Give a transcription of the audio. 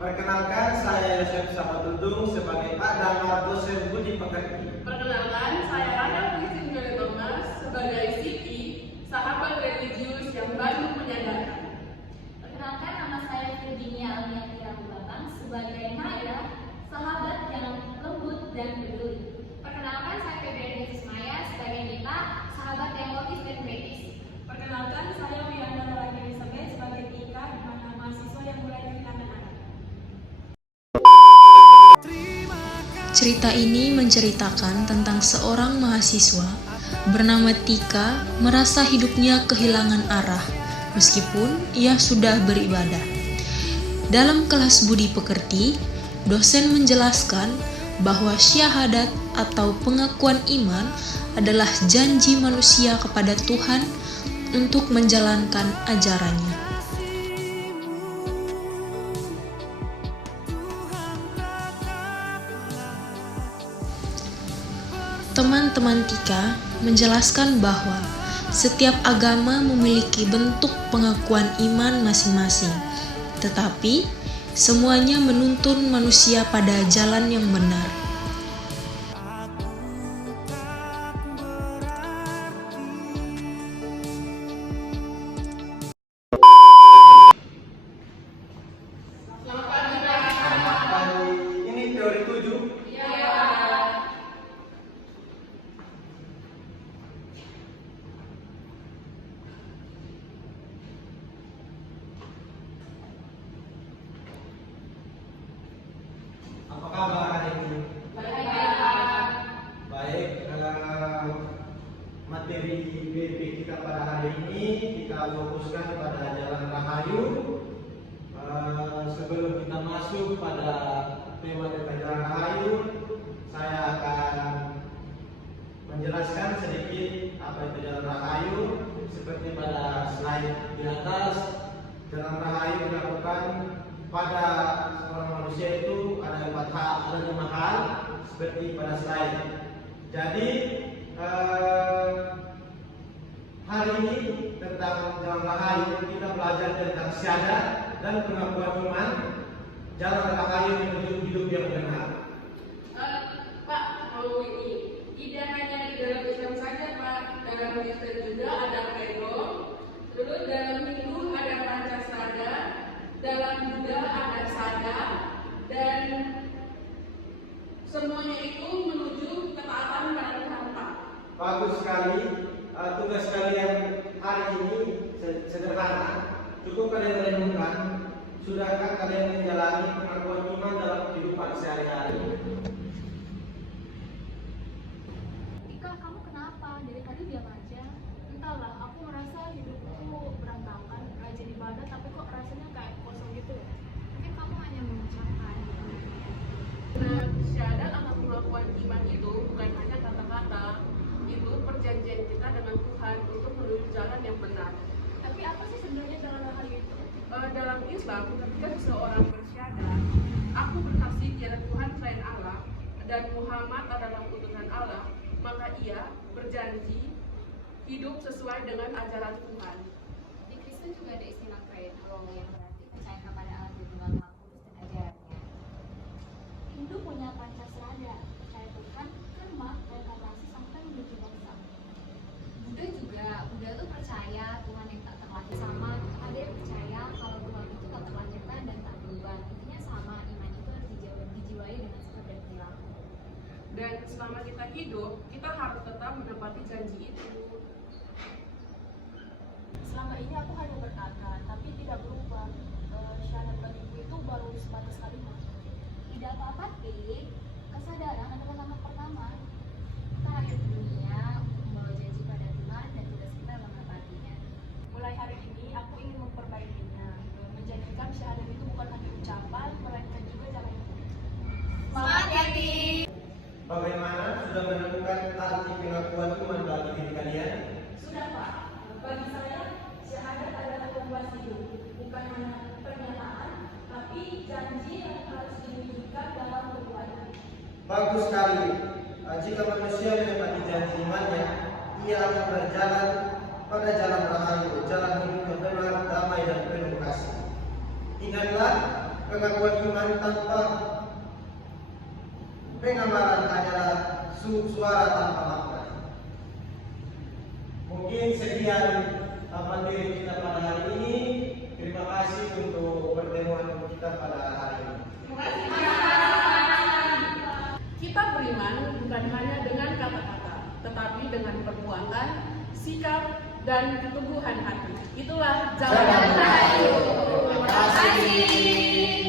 Perkenalkan, saya Yosef Sapadudung sebagai Pak Damar dosen budi pekerti. Perkenalkan, saya Rada Christine Jolie Thomas sebagai Siti, sahabat religius yang baru menyadarkan. Perkenalkan, nama saya Virginia Almiantira Bulatang sebagai Maya, sahabat yang lembut dan peduli. Perkenalkan, saya Febri Maya sebagai Nita, sahabat yang logis dan kritis. Perkenalkan, saya Wiana Loraki Elizabeth sebagai Tika, di mana mahasiswa yang mulai dari anak-anak. Cerita ini menceritakan tentang seorang mahasiswa bernama Tika merasa hidupnya kehilangan arah meskipun ia sudah beribadah. Dalam kelas budi pekerti, dosen menjelaskan bahwa syahadat atau pengakuan iman adalah janji manusia kepada Tuhan untuk menjalankan ajarannya. Teman-teman Tika menjelaskan bahwa setiap agama memiliki bentuk pengakuan iman masing-masing, tetapi semuanya menuntun manusia pada jalan yang benar. Selamat pagi. Ini teori 7. Apa kabar hari ini? Baik. Materi BP kita pada hari ini kita fokuskan pada jalan rahayu. Sebelum kita masuk pada tema tentang jalan rahayu, saya akan menjelaskan sedikit apa itu jalan rahayu. Seperti pada slide di atas, jalan rahayu dilakukan pada seorang manusia itu ada 5 hal seperti pada slide. Jadi hari ini tentang jalan rahayu kita belajar tentang syahadat dan pengakuan iman, jalan rahayu menuju hidup yang benar. Pak, mau ini tidak hanya di dalam Islam saja, Pak. Dalam Kristen juga ada credo, terus dalam Hindu ada Pancasada, dalam Buddha ada Sada, dan semuanya itu menuju ketaatan pada Tuhan, Pak. Bagus sekali. Tugas kalian hari ini sederhana. Cukup kalian renungkan, sudahkah kalian menjalani pengakuan iman dalam kehidupan sehari-hari? Tika, kamu kenapa? Dari tadi diam aja. Entahlah, aku merasa hidupku berantakan, rajin ibadah, tapi kok rasanya kayak kosong gitu ya. Mungkin kamu hanya mengucapkan. Nah, syahadat atau pengakuan iman itu bukan hanya kata-kata, itu perjanjian kita dengan Tuhan untuk menuju jalan yang benar. Tapi apa sih sebenarnya jalan rahayu itu? Dalam Islam, ketika seseorang bersyahadat, aku bersaksi tiada Tuhan selain Allah dan Muhammad adalah utusan Allah, maka ia berjanji hidup sesuai dengan ajaran Tuhan. Di Kristen juga ada istilah credo yang berarti percaya kepada Allah di Tunggal Maha Kudus dan ajarannya. Hindu punya Pancasada, percaya Tuhan, karma, reinkarnasi sampai menuju bangsa. Buddha tuh percaya Tuhan yang tak terlahir, sama ada yang percaya kalau Tuhan itu tak terlahirkan dan tak berubah. Intinya sama, iman itu harus dijiwai dengan sikap dan perilaku. Dan selama kita hidup, kita harus tetap menepati janji itu. Selama ini aku hanya berkata, tapi tidak berubah. Syahadat bagiku itu baru sebatas kalimat. Tidak apa-apa, Tik. Kesadaran adalah langkah pertama. Kita lahir di dunia untuk membawa janji pada Tuhan dan tugas kita adalah menepatinya. Mulai hari ini aku ingin memperbaikinya, menjadikan syahadat itu bukan hanya ucapan, melainkan juga jalan hidup. Semangat ya, Tik! Bagaimana? Sudah menemukan arti pengakuan iman bagi diri kalian? Sudah, Pak. Bagi saya, syahadat adalah kompas hidup, bukan hanya pernyataan, tapi janji yang harus diwujudkan dalam perbuatan. Bagus sekali. Jika manusia menepati janji imannya, ia akan berjalan pada jalan rahayu, jalan hidup yang benar, damai dan penuh kasih. Ingatlah pengakuan iman tanpa pengamalan hanyalah suara tanpa makna. Mungkin sekian materi kita pada hari ini. Terima kasih untuk pertemuan kita pada hari ini. Terima kasih. Kita beriman bukan hanya dengan kata-kata, tetapi dengan perbuatan, sikap, dan keteguhan hati. Itulah jalan Rahayu. Terima kasih.